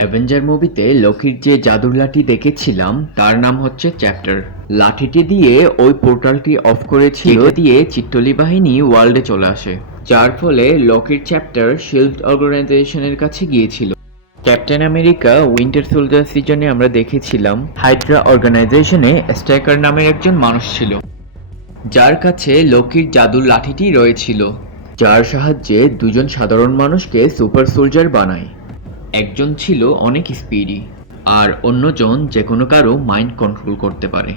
Avenger মুভিতে লোকির যে জাদুর লাঠি দেখেছিলাম তার নাম হচ্ছে চ্যাপ্টার। লাঠিটি দিয়ে ওই পোর্টালটি অফ করেছিল, যেটা দিয়ে চিত্তলি বাহিনী ওয়ার্ল্ডে চলে আসে, যার ফলে লোকির চ্যাপ্টার শিল্ড অর্গানাইজেশনের কাছে গিয়েছিল। ক্যাপ্টেন আমেরিকা উইন্টার সোলজার সিজনে আমরা দেখেছিলাম হাইড্রা অর্গানাইজেশনে স্ট্রাইকার নামের একজন মানুষ ছিল, যার কাছে লোকির জাদুর লাঠিটি রয়েছিল, যার সাহায্যে দুজন সাধারণ মানুষকে সুপার সোলজার বানায়। একজন ছিল অনেক স্পিডি আর অন্যজন যে কোনো কারো মাইন্ড কন্ট্রোল করতে পারে।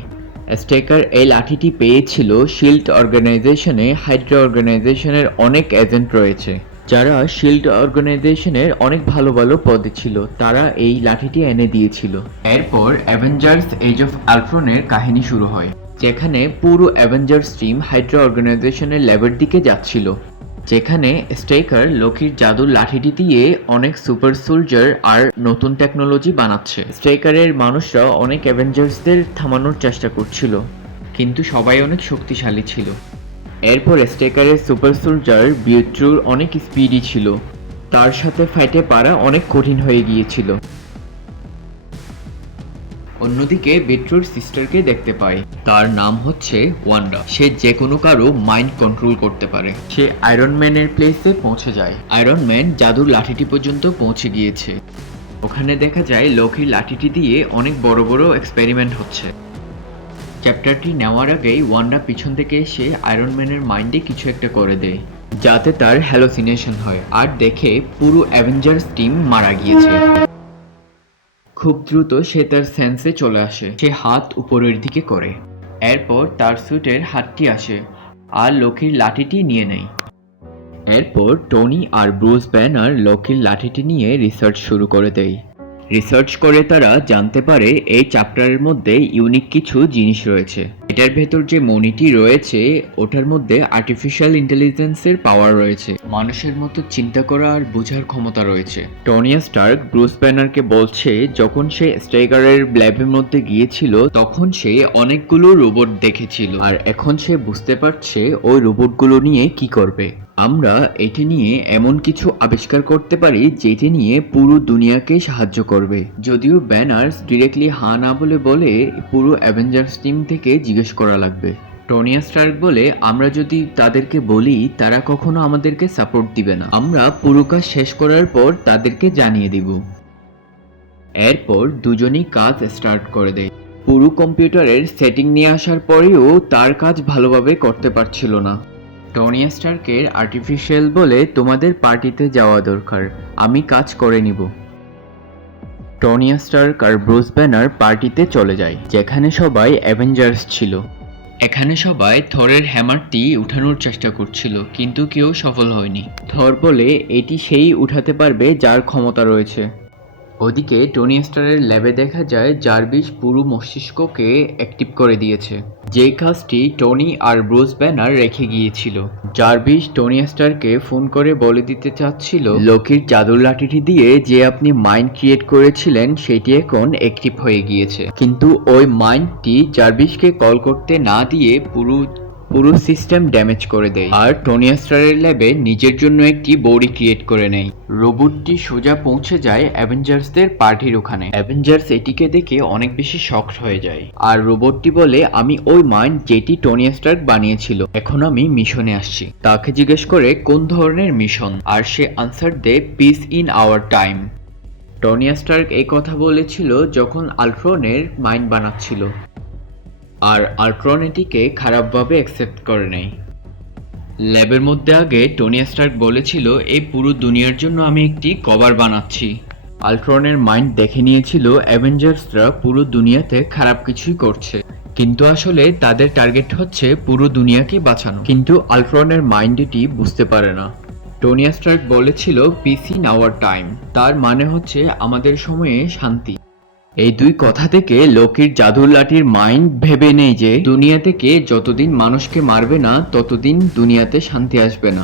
স্ট্রাইকার এই লাঠিটি পেয়েছিল শিল্ড অর্গানাইজেশনে। হাইড্রা অর্গানাইজেশনের অনেক এজেন্ট রয়েছে যারা শিল্ড অর্গানাইজেশনের অনেক ভালো ভালো পদে ছিল, তারা এই লাঠিটি এনে দিয়েছিল। এরপর অ্যাভেঞ্জার্স এজ অফ আল্ট্রনের কাহিনী শুরু হয়, যেখানে পুরো অ্যাভেঞ্জার্স টিম হাইড্রা অর্গানাইজেশনের ল্যাবের দিকে যাচ্ছিল, যেখানে স্ট্রাইকার লোকির জাদুর লাঠিটি দিয়ে অনেক সুপার সোলজার আর নতুন টেকনোলজি বানাচ্ছে। স্ট্রাইকারের মানুষরা অনেক অ্যাভেঞ্জার্সদের থামানোর চেষ্টা করছিল, কিন্তু সবাই অনেক শক্তিশালী ছিল। এরপর স্ট্রাইকারের সুপার সোলজার বিউট্রুর অনেক স্পিডি ছিল, তার সাথে ফাইটে পারা অনেক কঠিন হয়ে গিয়েছিল। অন্যদিকে বিট্রুর সিস্টারকে দেখতে পাই, তার নাম হচ্ছে ওয়ান্ডা। সে যে কোনো কারো মাইন্ড কন্ট্রোল করতে পারে। সে আয়রন ম্যানের প্লেসে পৌঁছে যায়। আয়রন ম্যান জাদুর লাঠিটি পর্যন্ত পৌঁছে গিয়েছে। ওখানে দেখা যায় লোকির লাঠিটি দিয়ে অনেক বড় বড় এক্সপেরিমেন্ট হচ্ছে। চ্যাপ্টারটি নেওয়ার আগেই ওয়ান্ডা পিছন থেকে এসে আয়রন ম্যানের মাইন্ডে কিছু একটা করে দেয়, যাতে তার হ্যালোসিনেশন হয় আর দেখে পুরো অ্যাভেঞ্জার্স টিম মারা গিয়েছে। খুব দ্রুত সে তার সেন্সে চলে আসে। সে হাত উপরের দিকে করে, এরপর তার স্যুটের হাতটি আসে আর লোকির লাঠিটি নিয়ে নেয়। এরপর টনি আর ব্রুস ব্যানার লোকির লাঠিটি নিয়ে রিসার্চ শুরু করে দেয়। রিসার্চ করে তারা জানতে পারে এই চ্যাপ্টারের মধ্যে ইউনিক কিছু জিনিস রয়েছে। এটার ভেতর যে মনিটি রয়েছে ওটার মধ্যে আর্টিফিশিয়াল ইন্টেলিজেন্সের পাওয়ার রয়েছে, মানুষের মতো চিন্তা করা আর বোঝার ক্ষমতা রয়েছে। টনি স্টার্ক ব্রুস ব্যানারকে বলছে যখন সে স্ট্রাইকারের ল্যাবের মধ্যে গিয়েছিল তখন সে অনেকগুলো রোবট দেখেছিল, আর এখন সে বুঝতে পারছে ওই রোবটগুলো নিয়ে কি করবে। আমরা এটি নিয়ে এমন কিছু আবিষ্কার করতে পারি যেটি নিয়ে পুরো দুনিয়াকে সাহায্য করবে। যদিও ব্যানার্স ডিরেক্টলি হা না বলে পুরো অ্যাভেঞ্জার্স টিম থেকে জিজ্ঞেস করা লাগবে। টনি স্টার্ক বলে আমরা যদি তাদেরকে বলি তারা কখনো আমাদেরকে সাপোর্ট দিবে না, আমরা পুরো কাজ শেষ করার পর তাদেরকে জানিয়ে দিব। এরপর দুজনেই কাজ স্টার্ট করে দেয়। পুরো কম্পিউটারের সেটিং নিয়ে আসার পরেও তার কাজ ভালোভাবে করতে পারছিল না। টনি স্টার্কের আর্টিফিশিয়াল বলে তোমাদের পার্টিতে যাওয়া দরকার, আমি কাজ করে নিব। টনি স্টার্ক আর ব্রুস ব্যানার পার্টিতে চলে যায়, যেখানে সবাই অ্যাভেঞ্জার্স ছিল। এখানে সবাই থরের হ্যামারটি উঠানোর চেষ্টা করছিল, কিন্তু কেউ সফল হয়নি। থর বলে এটি সেই উঠাতে পারবে যার ক্ষমতা রয়েছে। ওদিকে টনি স্টারের ল্যাবে দেখা যায় জার্ভিস পুরো মস্তিষ্ককে অ্যাক্টিভ করে দিয়েছে, যে কাজটি টনি আর ব্রুস ব্যানার রেখে গিয়েছিল। জার্ভিস টনি স্টারকে ফোন করে বলে দিতে চাচ্ছিল লোকির জাদুর লাঠিটি দিয়ে যে আপনি মাইন্ড ক্রিয়েট করেছিলেন সেটি এখন অ্যাক্টিভ হয়ে গিয়েছে, কিন্তু ওই মাইন্ডটি জার্ভিসকে কল করতে না দিয়ে পুরো সিস্টেম ড্যামেজ করে দেয় আর টনি স্টারের ল্যাবে নিজের জন্য একটি বডি ক্রিয়েট করে নেয়। রোবটটি সোজা পৌঁছে যায় অ্যাভেঞ্জার্সদের পার্টির ওখানে। অ্যাভেঞ্জার্স এটিকে দেখে অনেক বেশি শকড হয়ে যায় আর রোবটটি বলে আমি ওই মাইন্ড যেটি টনি স্টার্ক বানিয়েছিল, এখন আমি মিশনে আসছি। তাকে জিজ্ঞেস করে কোন ধরনের মিশন, আর সে আনসার দেয় piece in our time. Tony Stark এই কথা বলেছিল যখন আল্ট্রনের মাইন্ড বানাচ্ছিল, আর আল্ট্রন এটিকে খারাপভাবে অ্যাকসেপ্ট করে নেয়। ল্যাবের মধ্যে আগে টনি স্টার্ক বলেছিল এই পুরো দুনিয়ার জন্য আমি একটি কভার বানাচ্ছি। আল্ট্রনের মাইন্ড দেখে নিয়েছিল অ্যাভেঞ্জার্সরা পুরো দুনিয়াতে খারাপ কিছুই করছে, কিন্তু আসলে তাদের টার্গেট হচ্ছে পুরো দুনিয়াকে বাঁচানো, কিন্তু আল্ট্রনের মাইন্ড এটি বুঝতে পারে না। টনি স্টার্ক বলেছিল পিস ইন আওয়ার টাইম, তার মানে হচ্ছে আমাদের সময়ে শান্তি। এই দুই কথা থেকে লোকির জাদুর লাঠির মাইন্ড ভেবে নেই যে দুনিয়া থেকে যতদিন মানুষকে মারবে না ততদিন দুনিয়াতে শান্তি আসবে না,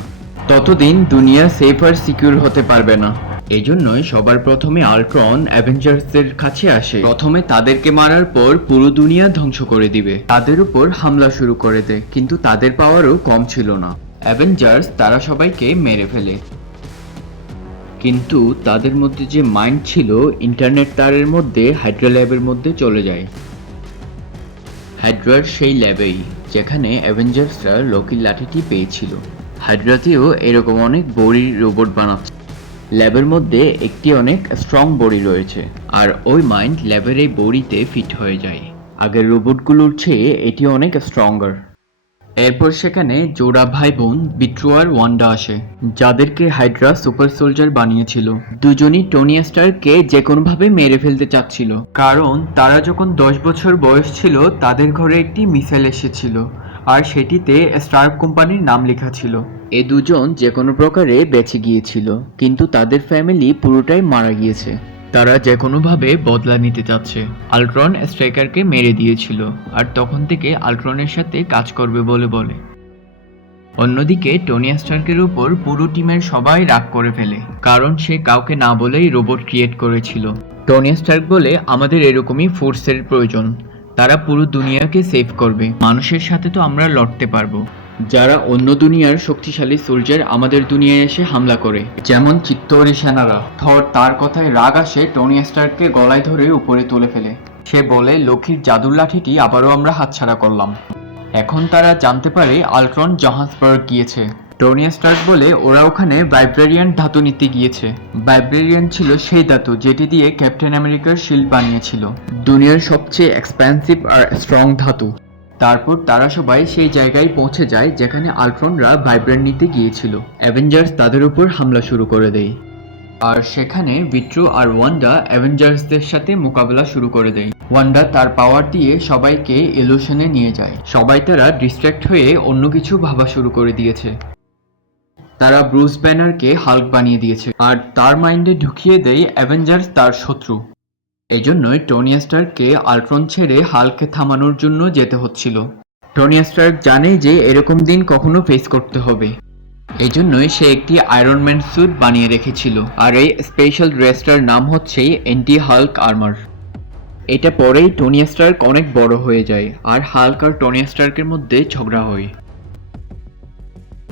ততদিন দুনিয়া সেফ আর সিকিউর হতে পারবে না। এই জন্যই সবার প্রথমে আল্ট্রন অ্যাভেঞ্জার্সদের কাছে আসে। প্রথমে তাদেরকে মারার পর পুরো দুনিয়া ধ্বংস করে দিবে, তাদের উপর হামলা শুরু করে দেয়, কিন্তু তাদের পাওয়ারও কম ছিল না। অ্যাভেঞ্জার্স তারা সবাইকে মেরে ফেলে। কিন্তু তাদের মধ্যে যে মাইন্ড ছিল ইন্টারনেট তারের মধ্যে হাইড্রা ল্যাবের মধ্যে চলে যায়। হাইড্রার সেই ল্যাবেই যেখানে অ্যাভেঞ্জার্সরা লোকির লাঠিটি পেয়েছিল। হাইড্রাতেও এরকম অনেক বড়ি রোবট বানাচ্ছে। ল্যাবের মধ্যে একটি অনেক স্ট্রং বডি রয়েছে, আর ওই মাইন্ড ল্যাবের এই বডিতে ফিট হয়ে যায়। আগের রোবটগুলোর চেয়ে এটি অনেক স্ট্রঙ্গার। এরপর সেখানে জোড়া ভাই বোন বিট্রু আর ওয়ান্ডা আসে, যাদেরকে হাইড্রা সুপার সোলজার বানিয়েছিল। দুজনই টনি স্টার্ককে যে কোনোভাবে মেরে ফেলতে চাচ্ছিল, কারণ তারা যখন 10 বছর বয়স ছিল তাদের ঘরে একটি মিসাইল এসেছিল, আর সেটিতে স্টার্ক কোম্পানির নাম লেখা ছিল। এই দুজন যে কোনো প্রকারে বেঁচে গিয়েছিল, কিন্তু তাদের ফ্যামিলি পুরোটাই মারা গিয়েছে। তারা যে কোনোভাবে বদলা নিতে চাচ্ছে। আল্ট্রন স্ট্রাইকারকে মেরে দিয়েছিল, আর তখন থেকে আল্ট্রনের সাথে কাজ করবে বলে বলে। অন্যদিকে টনি স্টার্কের উপর পুরো টিমের সবাই রাগ করে ফেলে, কারণ সে কাউকে না বলেই রোবট ক্রিয়েট করেছিল। টনি স্টার্ক বলে, আমাদের এরকমই ফোর্সের প্রয়োজন, তারা পুরো দুনিয়াকে সেভ করবে, মানুষের সাথে তো আমরা লড়তে পারবো। যারা অন্য দুনিয়ার শক্তিশালী সোলজার আমাদের দুনিয়ায় এসে হামলা করে, যেমন চিত্তহরী সেনারা। থর তার কথায় রাগ আসে, টনি স্টার্ককে গলায় ধরে উপরে তুলে ফেলে। সে বলে, লক্ষ্মীর জাদুর লাঠিটি আবারও আমরা হাতছাড়া করলাম। এখন তারা জানতে পারে আল্ট্রন জোহান্সবার্গ গিয়েছে। টনি স্টার্ক বলে, ওরা ওখানে ভাইব্রেরিয়ান ধাতু নিতে গিয়েছে। ভাইব্রেরিয়ান ছিল সেই ধাতু যেটি দিয়ে ক্যাপ্টেন আমেরিকার শিল্ড বানিয়েছিল, দুনিয়ার সবচেয়ে এক্সপেন্সিভ আর স্ট্রং ধাতু। তারপর তারা সবাই সেই জায়গায় পৌঁছে যায় যেখানে আল্ট্রনরা ভাইব্রেন্ট নিতে গিয়েছিল। অ্যাভেঞ্জার্স তাদের উপর হামলা শুরু করে দেয়, আর সেখানে বিট্রু আর ওয়ান্ডা অ্যাভেঞ্জার্সদের সাথে মোকাবেলা শুরু করে দেয়। ওয়ান্ডা তার পাওয়ার দিয়ে সবাইকে ইলুশনে নিয়ে যায়। সবাই তারা ডিস্ট্র্যাক্ট হয়ে অন্য কিছু ভাবা শুরু করে দিয়েছে। তারা ব্রুস ব্যানারকে হাল্ক বানিয়ে দিয়েছে, আর তার মাইন্ডে ঢুকিয়ে দেয় অ্যাভেঞ্জার্স তার শত্রু। এজন্যই টনি স্টার্ককে আল্ট্রন ছেড়ে হাল্ককে থামানোর জন্য যেতে হচ্ছিল। টনি স্টার্ক জানে যে এরকম দিন কখনো ফেস করতে হবে, এজন্যই সে একটি আয়রন ম্যান স্যুট বানিয়ে রেখেছিল, আর এই স্পেশাল ড্রেসটার নাম হচ্ছে অ্যান্টি হাল্ক আর্মার। এটা পরেই টনি স্টার্ক অনেক বড় হয়ে যায়, আর হাল্ক আর টনি স্টার্কের মধ্যে ঝগড়া হয়।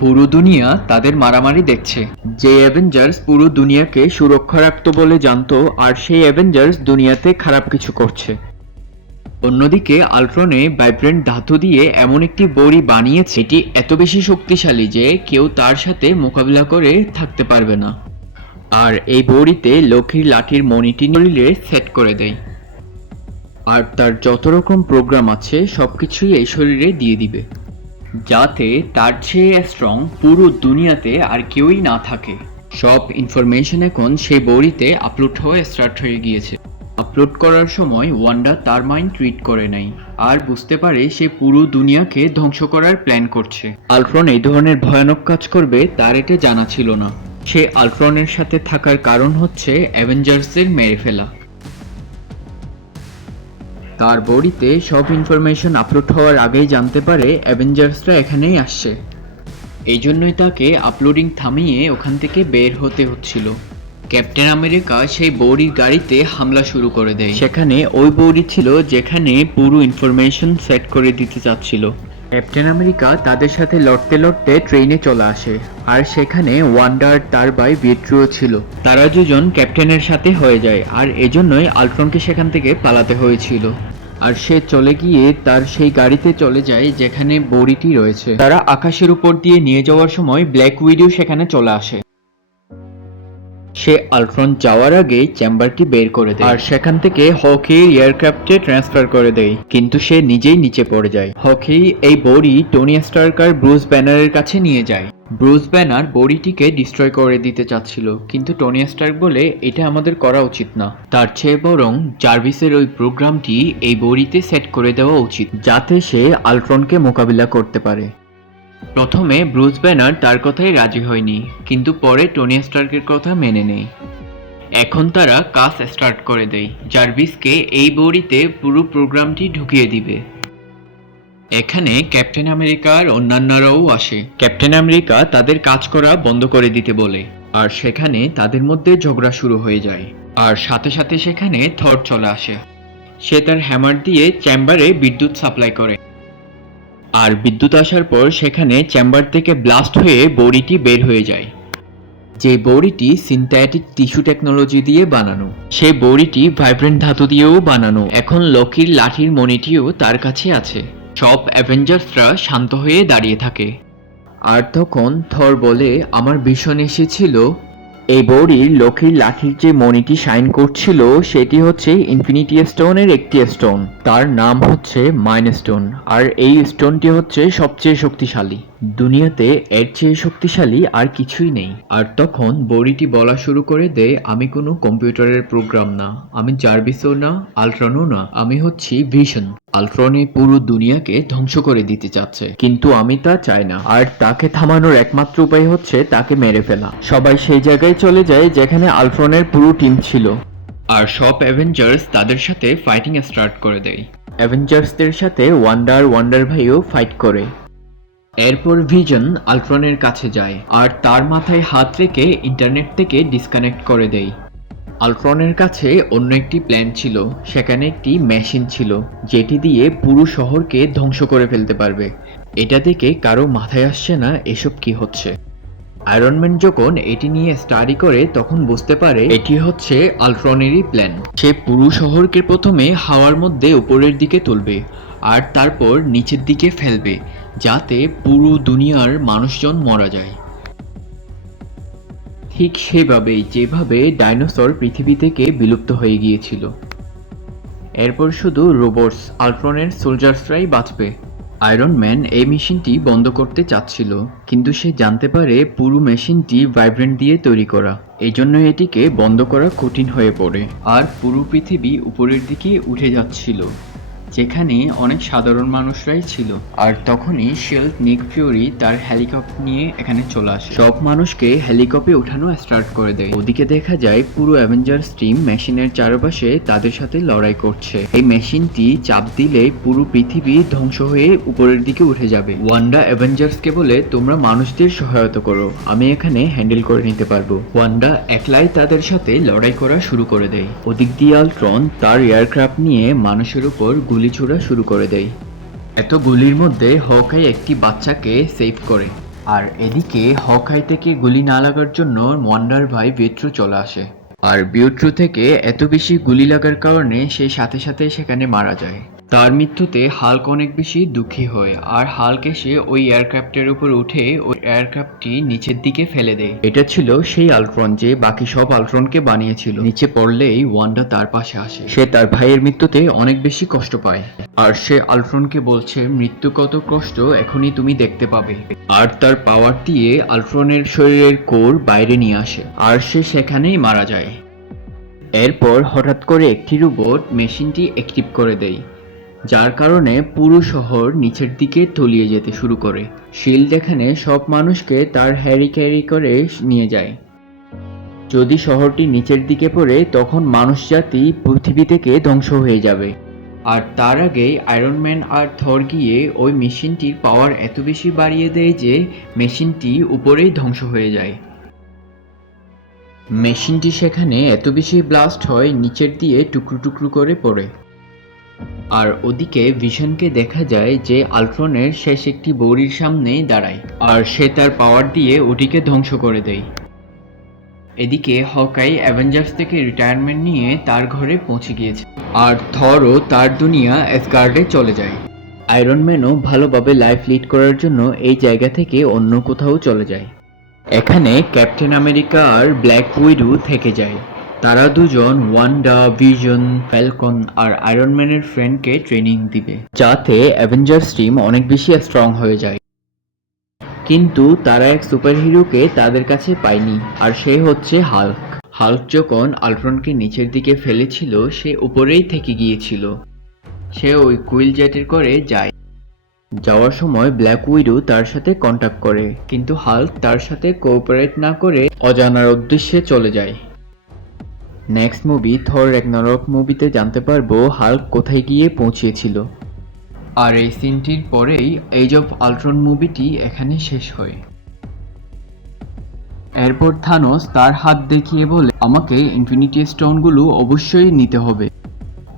পুরো দুনিয়া তাদের মারামারি দেখছে। যে অ্যাভেঞ্জার্স পুরো দুনিয়াকে সুরক্ষা রাখতো বলে জানতো, আর সেই অ্যাভেঞ্জার্স দুনিয়াতে খারাপ কিছু করছে। অন্যদিকে আল্ট্রনে ভাইব্রেন্ট ধাতু দিয়ে এমন একটি বড়ি বানিয়েছে, এটি এত বেশি শক্তিশালী যে কেউ তার সাথে মোকাবিলা করে থাকতে পারবে না। আর এই বড়িতে লক্ষ্মীর লাঠির মনিটি শরীরে সেট করে দেয়, আর তার যত রকম প্রোগ্রাম আছে সবকিছুই এই শরীরে দিয়ে দিবে, যাতে তার চেয়ে স্ট্রং পুরো দুনিয়াতে আর কেউই না থাকে। সব ইনফরমেশন এখন সেই বড়িতে আপলোড হওয়া স্টার্ট হয়ে গিয়েছে। আপলোড করার সময় ওয়ান্ডা তার মাইন্ড ট্রিট করে নেয়, আর বুঝতে পারে সে পুরো দুনিয়াকে ধ্বংস করার প্ল্যান করছে। আল্ট্রন এই ধরনের ভয়ানক কাজ করবে তার এটা জানা ছিল না। সে আল্ট্রনের সাথে থাকার কারণ হচ্ছে অ্যাভেঞ্জার্সের মেরে ফেলা। তার বডিতে সব ইনফরমেশন আপলোড হওয়ার আগেই জানতে পারে অ্যাভেঞ্জার্সরা এখানেই আসছে। এই জন্যই তাকে আপলোডিং থামিয়ে ওখান থেকে বের হতে হচ্ছিল। ক্যাপ্টেন আমেরিকা সেই বৌড়ির গাড়িতে হামলা শুরু করে দেয়। সেখানে ওই বৌড়ি ছিল যেখানে পুরো ইনফরমেশন সেট করে দিতে চাচ্ছিল। ক্যাপ্টেন আমেরিকা তাদের সাথে লড়তে লড়তে ট্রেনে চলে আসে, আর সেখানে ওয়ান্ডার তার ভাই বিট্রুও ছিল। তারা দুজন ক্যাপ্টেনের সাথে হয়ে যায়, আর এজন্যই আল্ট্রনকে সেখান থেকে পালাতে হয়েছিল। আর সে চলে গিয়ে তার সেই গাড়িতে চলে যায় যেখানে বড়িটি রয়েছে। তারা আকাশের উপর দিয়ে নিয়ে যাওয়ার সময় ব্ল্যাক উইডো সেখানে চলে আসে। সে আল্ট্রন যাওয়ার আগে চেম্বারটি বের করে দেয়, আর সেখান থেকে হকি এয়ারক্রাফটে ট্রান্সফার করে দেয়, কিন্তু সে নিজেই নিচে পড়ে যায়। হকি এই বড়ি টনি স্টার্ক আর ব্রুস ব্যানারের কাছে নিয়ে যায়। ব্রুস ব্যানার বড়িটিকে ডিস্ট্রয় করে দিতে চাচ্ছিল, কিন্তু টনি স্টার্ক বলে এটা আমাদের করা উচিত না, তার চেয়ে বরং জার্ভিসের ওই প্রোগ্রামটি এই বড়িতে সেট করে দেওয়া উচিত, যাতে সে আল্ট্রনকে মোকাবিলা করতে পারে। প্রথমে ব্রুস ব্যানার তার কথাই রাজি হয়নি, কিন্তু পরে টনি স্টার্কের কথা মেনে নেয়। এখন তারা কাজ স্টার্ট করে দেয়, জার্ভিসকে এই বড়িতে পুরো প্রোগ্রামটি ঢুকিয়ে দিবে। এখানে ক্যাপ্টেন আমেরিকার অন্যান্যরাও আসে। ক্যাপ্টেন আমেরিকা তাদের কাজ করা বন্ধ করে দিতে বলে, আর সেখানে তাদের মধ্যে ঝগড়া শুরু হয়ে যায়। আর সাথে সাথে সেখানে থর চলে আসে। সে তার হ্যামার দিয়ে চেম্বারে বিদ্যুৎ সাপ্লাই করে, আর বিদ্যুৎ আসার পর সেখানে চেম্বার থেকে ব্লাস্ট হয়ে বড়িটি বের হয়ে যায়। যে বড়িটি সিনথেটিক টিস্যু টেকনোলজি দিয়ে বানানো। সেই বড়িটি ভাইব্রেন্ট ধাতু দিয়েও বানানো। এখন লোকির লাঠির মণিটিও তার কাছে আছে। সব অ্যাভেঞ্জার্সরা শান্ত হয়ে দাঁড়িয়ে থাকে। আর তখন থর বলে, আমার ভীষণ এসেছিল। এই বড়ির লোকির লাঠির যে মণিটি শাইন করছিল সেটি হচ্ছে ইনফিনিটি স্টোনের একটি স্টোন। তার নাম হচ্ছে মাইন্ড স্টোন। আর এই স্টোনটি হচ্ছে সবচেয়ে শক্তিশালী। দুনিয়াতে এর চেয়ে শক্তিশালী আর কিছুই নেই। আর তখন বড়িটি বলা শুরু করে দেয়, আমি কোনো কম্পিউটারের প্রোগ্রাম না, আমি জার্ভিসও না, আল্ট্রনও না, আমি হচ্ছি ভিশন। আল্ট্রন এই পুরো দুনিয়াকে ধ্বংস করে দিতে চাচ্ছে, কিন্তু আমি তা চাই না। আর তাকে থামানোর একমাত্র উপায় হচ্ছে তাকে মেরে ফেলা। সবাই সেই জায়গায় চলে যায় যেখানে আল্ট্রনের পুরো টিম ছিল। আর সব অ্যাভেঞ্জার্স তাদের সাথে ফাইটিং স্টার্ট করে দেয়। অ্যাভেঞ্জার্সদের সাথে ওয়ান্ডার ভাইও ফাইট করে। এরপর ভিশন আল্ট্রনের কাছে যায় আর তার মাথায় হাত রেখে ইন্টারনেট থেকে ডিসকানেক্ট করে দেয়। আল্ট্রনের কাছে অন্য একটি প্ল্যান ছিল। সেখানে একটি মেশিন ছিল যেটি দিয়ে পুরো শহরকে ধ্বংস করে ফেলতে পারবে। এটা দেখে কারো মাথায় আসছে না এসব কি হচ্ছে। আয়রন ম্যান যখন এটি নিয়ে স্টাডি করে তখন বুঝতে পারে এটি হচ্ছে আল্ট্রনেরই প্ল্যান। সে পুরো শহরকে প্রথমে হাওয়ার মধ্যে উপরের দিকে তুলবে আর তারপর নিচের দিকে ফেলবে, যাতে পুরো দুনিয়ার মানুষজন মারা যায়। ঠিক সেভাবেই যেভাবে ডাইনোসর পৃথিবী থেকে বিলুপ্ত হয়ে গিয়েছিল। এরপর শুধু রোবটস, আল্ট্রনের সোলজার্সরাই বাঁচবে। আয়রন ম্যান এই মেশিনটি বন্ধ করতে চাচ্ছিল, কিন্তু সে জানতে পারে পুরো মেশিনটি ভাইব্রেন্ট দিয়ে তৈরি করা। এই জন্য এটিকে বন্ধ করা কঠিন হয়ে পড়ে। আর পুরো পৃথিবী উপরের দিকে উঠে যাচ্ছিল, যেখানে অনেক সাধারণ মানুষরাই ছিল। আর তখনই শিল্ড নিক ফিউরি তার হেলিকপ্টার নিয়ে এখানে চলে আসে। সব মানুষকে হেলিকপ্টারে ওঠানো স্টার্ট করে দেয়। ওদিকে দেখা যায় পুরো অ্যাভেঞ্জার্স টিম মেশিনের চারপাশে তাদের সাথে লড়াই করছে। এই মেশিনটি চাপ দিলে পুরো পৃথিবী ধ্বংস হয়ে উপরের দিকে উঠে যাবে। ওয়ান্ডা অ্যাভেঞ্জার্সকে বলে, তোমরা মানুষদের সহায়তা করো, আমি এখানে হ্যান্ডেল করে নিতে পারবো। ওয়ান্ডা একলাই তাদের সাথে লড়াই করা শুরু করে দেয়। ওদিক দিয়ে আল্ট্রন তার এয়ারক্রাফট নিয়ে মানুষের উপর গুলি ছোড়া শুরু করে দেয়। এত গুলির মধ্যে হকাই একটি বাচ্চাকে সেভ করে। আর এদিকে হকাই থেকে গুলি না লাগার জন্য ওয়ান্ডার ভাই বিট্রু চলে আসে। আর বিট্রু থেকে এত বেশি গুলি লাগার কারণে সে সাথে সাথে সেখানে মারা যায়। তার মৃত্যুতে হাল্ক অনেক বেশি দুঃখী হয় আর হাল্ক এসে ওই এয়ারক্রাফটের উপর উঠে ওই এয়ারক্রাফটটি নিচের দিকে ফেলে দেয়। এটা ছিল সেই আল্ট্রন যে বাকি সব আল্ট্রনকে বানিয়েছিল। নিচে পড়লেই ওয়ান্ডা তার পাশে আসে। সে তার ভাইয়ের মৃত্যুতে অনেক বেশি কষ্ট পায় আর সে আল্ট্রনকে বলছে, মৃত্যু কত কষ্ট এখনই তুমি দেখতে পাবে। আর তার পাওয়ার দিয়ে আল্ট্রনের শরীরের কোর বাইরে নিয়ে আসে আর সে সেখানেই মারা যায়। এরপর হঠাৎ করে একটি রোবট মেশিনটি অ্যাক্টিভ করে দেয়, যার কারণে পুরো শহর নিচের দিকে তলিয়ে যেতে শুরু করে। শিল্ড এখানে সব মানুষকে তার হ্যারি ক্যারি করে নিয়ে যায়। যদি শহরটি নিচের দিকে পড়ে তখন মানুষ জাতি পৃথিবী থেকে ধ্বংস হয়ে যাবে। আর তার আগেই আয়রন ম্যান আর থর গিয়ে ওই মেশিনটির পাওয়ার এত বেশি বাড়িয়ে দেয় যে মেশিনটি উপরেই ধ্বংস হয়ে যায়। মেশিনটি সেখানে এত বেশি ব্লাস্ট হয় নিচের দিয়ে টুকরো টুকরো করে পড়ে। আর ওদিকে ভিশনকে দেখা যায় যে আল্ট্রনের শেষ একটি বড়ির সামনেই দাঁড়ায় আর সে তার পাওয়ার দিয়ে ওটিকে ধ্বংস করে দেয়। এদিকে হকাই অ্যাভেঞ্জার্স থেকে রিটায়ারমেন্ট নিয়ে তার ঘরে পৌঁছে গিয়েছে আর থরও তার দুনিয়া অ্যাসগার্ডে চলে যায়। আয়রন ম্যানও ভালোভাবে লাইফ লিড করার জন্য এই জায়গা থেকে অন্য কোথাও চলে যায়। এখানে ক্যাপ্টেন আমেরিকা আর ব্ল্যাক উইডো থেকে যায়। তারা দুজন ওয়ান্ডা, ভিশন, ফ্যালকন আর আয়রন ম্যানের ফ্রেন্ডকে ট্রেনিং দিবে, যাতে অ্যাভেঞ্জার্স টিম অনেক বেশি স্ট্রং হয়ে যায়। কিন্তু তারা এক সুপারহিরোকে তাদের কাছে পায়নি, আর সে হচ্ছে হাল্ক। হাল্ক যখন আল্ট্রনকে নিচের দিকে ফেলেছিল সে উপরেই থেকে গিয়েছিল। সে ওই কুইল জেটের করে যায়। যাওয়ার সময় ব্ল্যাক উইডো তার সাথে কন্ট্যাক্ট করে, কিন্তু হাল্ক তার সাথে কোঅপারেট না করে অজানার উদ্দেশ্যে চলে যায়। নেক্সট মুভি থর র্যাগনারক মুভিতে জানতে পারবো হাল্ক কোথায় গিয়ে পৌঁছেছিল। আর এই সিনটির পরেই এজ অফ আল্ট্রন মুভিটি এখানে শেষ হয়। এরপর থানোস তার হাত দেখিয়ে বলে, আমাকে ইনফিনিটি স্টোনগুলো অবশ্যই নিতে হবে।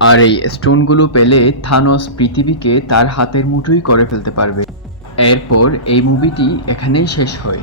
আর এই স্টোনগুলো পেলে থানোস পৃথিবীকে তার হাতের মুঠোই করে ফেলতে পারবে। এরপর এই মুভিটি এখানেই শেষ হয়।